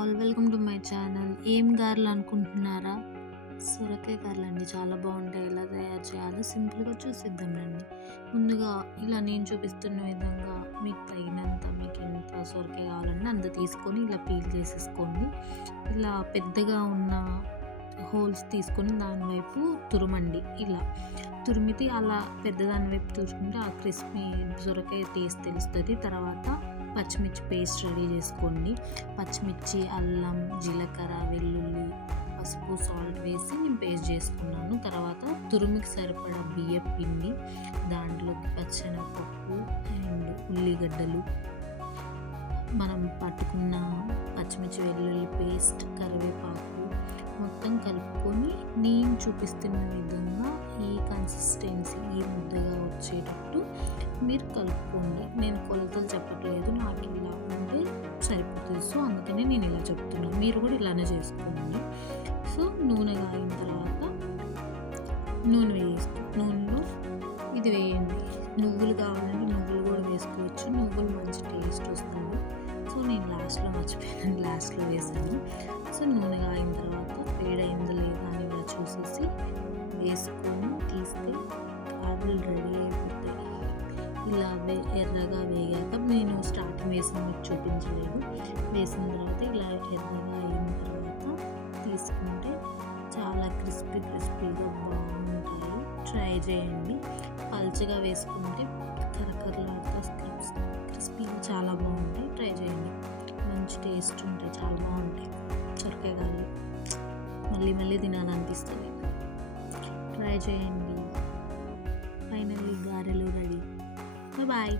All welcome to my channel. ఏం గారెలు అనుకుంటున్నారా? సొరకాయ గారెలండి, చాలా బాగుంటాయి. ఎలా తయారు చేయాలో సింపుల్గా చూసిద్దాం రండి. ముందుగా ఇలా నేను చూపిస్తున్న విధంగా మీకు తగినంత, మీకు ఎంత సొరకాయ కావాలన్నా అంత తీసుకొని ఇలా పీల్ చేసేసుకోండి. ఇలా పెద్దగా ఉన్న హోల్స్ తీసుకొని దాని వైపు తురమండి. ఇలా తురిమితే అలా పెద్దదాని వైపు తురుముకుంటే ఆ క్రిస్పీ సొరకాయ టేస్ట్ తెలుస్తుంది. తర్వాత పచ్చిమిర్చి పేస్ట్ రెడీ చేసుకోండి. పచ్చిమిర్చి, అల్లం, జీలకర్ర, వెల్లుల్లి, పసుపు, సాల్ట్ వేసి నేను పేస్ట్ చేసుకున్నాను. తర్వాత తురుముకి సరిపడా బియ్యం పిండి, దాంట్లోకి పచ్చెనగపప్పు అండ్ ఉల్లిగడ్డలు, మనం పట్టుకున్న పచ్చిమిర్చి, వెల్లుల్లి పేస్ట్, కరివేపాకు మొత్తం కలుపుకొని నేను చూపిస్తున్న విధంగా ఈ కన్సిస్టెన్సీ, ఈ ముద్దగా వచ్చేటట్టు మీరు కలుపుకోండి. నేను కొలతలు చెప్పట్లేదు, నాకు ఇలా ఉంటే సరిపోతుంది. సో అందుకనే నేను ఇలా చెప్తున్నాను, మీరు కూడా ఇలానే చేసుకోండి. సో నూనె కాగిన తర్వాత నూనెలో ఇది వేయండి. నువ్వులు కావాలంటే నువ్వులు కూడా వేసుకోవచ్చు. నువ్వులు మంచి టేస్ట్ వస్తుంది. సో నేను లాస్ట్లో మర్చిపోయాను, లాస్ట్లో వేసాను. సో నూనె కాగిన తర్వాత వేడైందో లేదా అని ఇలా చూసేసి వేసుకొని తీస్తే గారెలు రెడీ అయిపోతాయి. ఇలా ఎర్రగా వేగాక, నేను స్టార్టింగ్ వేసిన మీకు చూపించలేదు, వేసిన తర్వాత ఇలా ఎర్రగా అయిన తర్వాత తీసుకుంటే చాలా క్రిస్పీగా బాగుంటాయి. ట్రై చేయండి. పల్చగా వేసుకుంటే కరకరలాడుతూ క్రిస్పీగా చాలా బాగుంటాయి. ట్రై చేయండి, మంచి టేస్ట్ ఉంటాయి, చాలా బాగుంటాయి సొరకాయ గారెలు. మళ్ళీ తినాలనిపిస్తుంది. ట్రై చేయండి. ఫైనల్లీ గారెలు రెడీ. బాయ్.